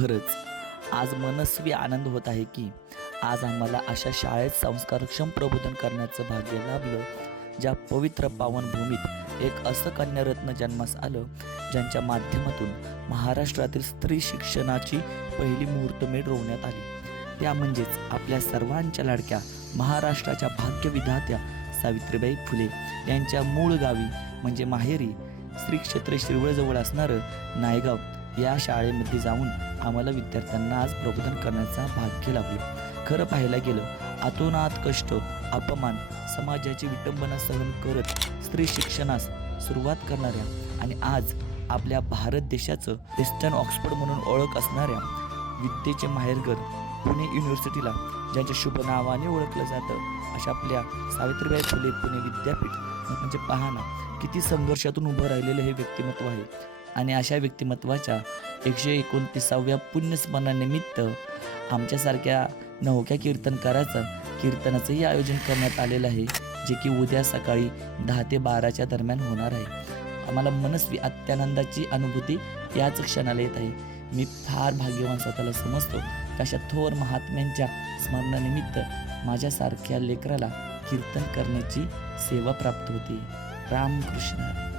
खरंच आज मनस्वी आनंद होत आहे की आज आम्हाला अशा शाळेत संस्कारक्षम प्रबोधन करण्याचं भाग्य लाभलं, ज्या पवित्र पावनभूमीत एक असं कन्यारत्न जन्मास आलं ज्यांच्या माध्यमातून महाराष्ट्रातील स्त्री शिक्षणाची पहिली मुहूर्तमेढ रोवण्यात आली। त्या म्हणजेच आपल्या सर्वांच्या लाडक्या महाराष्ट्राच्या भाग्यविधात्या सावित्रीबाई फुले यांच्या मूळ गावी म्हणजे माहेरी श्री क्षेत्र शिरवळजवळ असणारं नायगाव या शाळेमध्ये जाऊन आम्हाला विद्यार्थ्यांना आज प्रबोधन करण्याचा भाग्य लाभलं। खरं पाहायला गेलं आतोनात कष्ट, अपमान, समाजाची विटंबना सहन करत स्त्री शिक्षणास सुरुवात करणाऱ्या आणि आज आपल्या भारत देशाचं वेस्टर्न ऑक्सफर्ड म्हणून ओळख असणाऱ्या विद्येचे माहेरघर पुणे युनिव्हर्सिटीला ज्यांच्या शुभ नावाने ओळखलं जातं अशा आपल्या सावित्रीबाई फुले पुणे विद्यापीठ म्हणजे पहा ना किती संघर्षातून उभं राहिलेलं हे व्यक्तिमत्व आहे। आणि अशा व्यक्तिमत्वाच्या 129व्या पुण्यस्मरणानिमित्त आमच्यासारख्या नवख्या कीर्तनाचंही आयोजन करण्यात आलेलं आहे, जे की उद्या सकाळी 10 ते 12च्या दरम्यान होणार आहे। आम्हाला मनस्वी अत्यानंदाची अनुभूती याच क्षणाला येत आहे। मी फार भाग्यवान स्वतःला समजतो, अशा थोर महात्म्यांच्या स्मरणानिमित्त माझ्यासारख्या लेकराला कीर्तन करण्याची सेवा प्राप्त होती। रामकृष्ण।